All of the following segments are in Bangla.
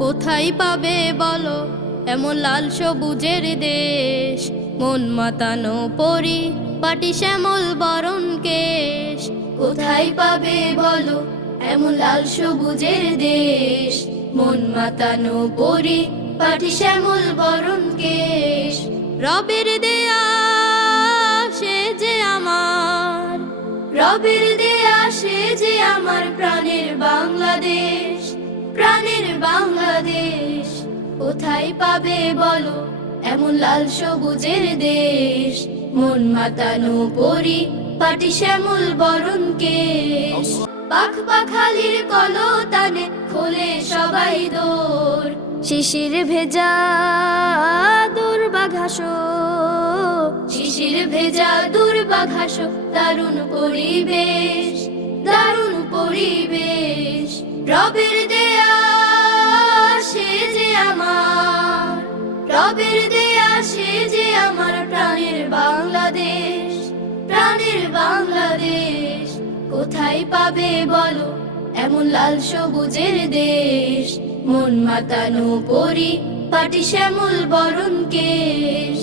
কোথায় পাবে বলো এমন লাল সবুজের দেশ, মন মাতানো পরি পাটি শ্যামল বরণ কেশ। কোথায় পাবে বলো এমন লাল সবুজের দেশ, মন মাতানো পরি পাটি শ্যামল বরণ কেশ। রবের দেয়া সে যে আমার, রবের দেয়া সে যে আমার প্রাণের বাংলাদেশ, প্রাণের বাংলাদেশ। কোথায় পাবে বলো এমন লাল সবুজের দেশ, মন মাতানো পরি পাটি শ্যামল বরণ কেশ। পাখ পাখালির কলতানে খোলে সবাই দোর, শিশির ভেজা দুর্বাঘাসো, শিশির ভেজা দুর্বাঘাসো। দারুণ পরিবেশ, দারুণ পরিবেশ। রবের দেয়া সে যে আমার, রবের দেয়া সে যে আমার প্রাণের বাংলাদেশ, প্রাণের বাংলাদেশ। কোথায় পাবে বলো এমন লাল সবুজের দেশ, মন মাতানো পরি পাটি শ্যামল বরণ কেশ।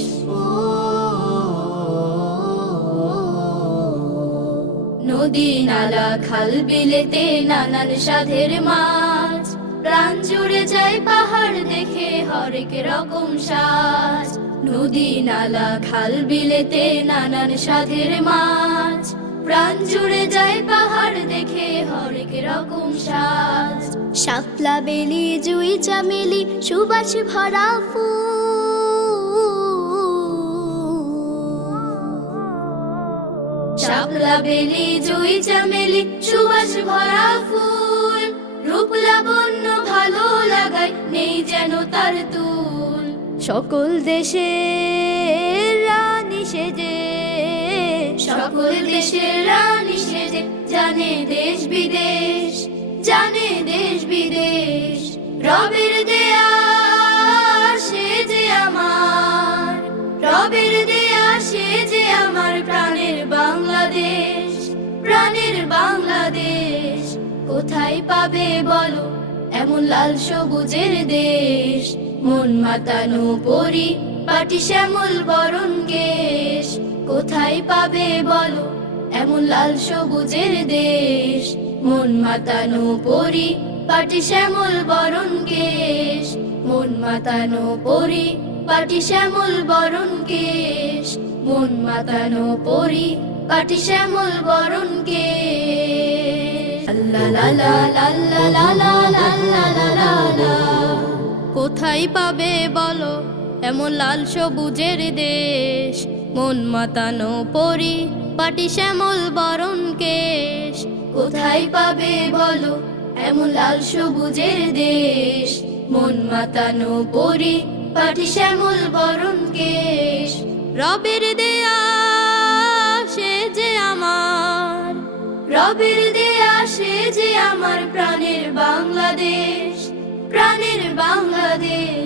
নদী নালা খাল বিলেতে নানান সাধের মাছ, প্রাণ জুড়ে যায় পাহাড় দেখে হরেক রকম সাজ। নদী নালা খাল বিলেতে নানান সাধের মাছ, প্রাণ জুড়ে যায় পাহাড় দেখে হরেক রকম সাজ। শাপলা বেলি জুই চামেলি সুবাস ভরা ফুল, শাপলা বেলি জুই চামেলি সুবাস ভরা ফুল। রূপ লাবণ্য ভালো লাগায় নেই যেন তার তুল, সকল দেশের রানী সেজে, সকল দেশের রানী সেজে। জানে দেশ বিদেশ, জানে দেশ বিদেশ। রবের দেয়া সে যে আমার, রবের দেয়া সে যে আমার প্রাণের বাংলাদেশ, প্রাণের বাংলাদেশ। কোথায় পাবে বলো এমন লাল সবুজের দেশ, মন মাতানো পরি পাটি শ্যামল বরণ কেশ। কোথায় পাবে বলো এমন লাল সবুজের দেশ, মন মাতানো পরি পাটি শ্যামল বরণ কেশ। মন মাতানো পরি পাটি শ্যামল বরণ কেশ, মন মাতানো পরি পাটি শ্যামল বরণ কেশ। কোথায় পাবে বলো এমন লাল সবুজের দেশ, মন মাতানো পরি পাটি শ্যামল বরণ কেশ। কোথায় পাবে বলো এমন লাল সবুজের দেশ, মন মাতানো পরি পাটি শ্যামল বরণ কেশ। রবের দেয়া সে যে আমার, রবের দেয়া সে যে আমার প্রাণের বাংলাদেশ, প্রাণের বাংলাদেশ।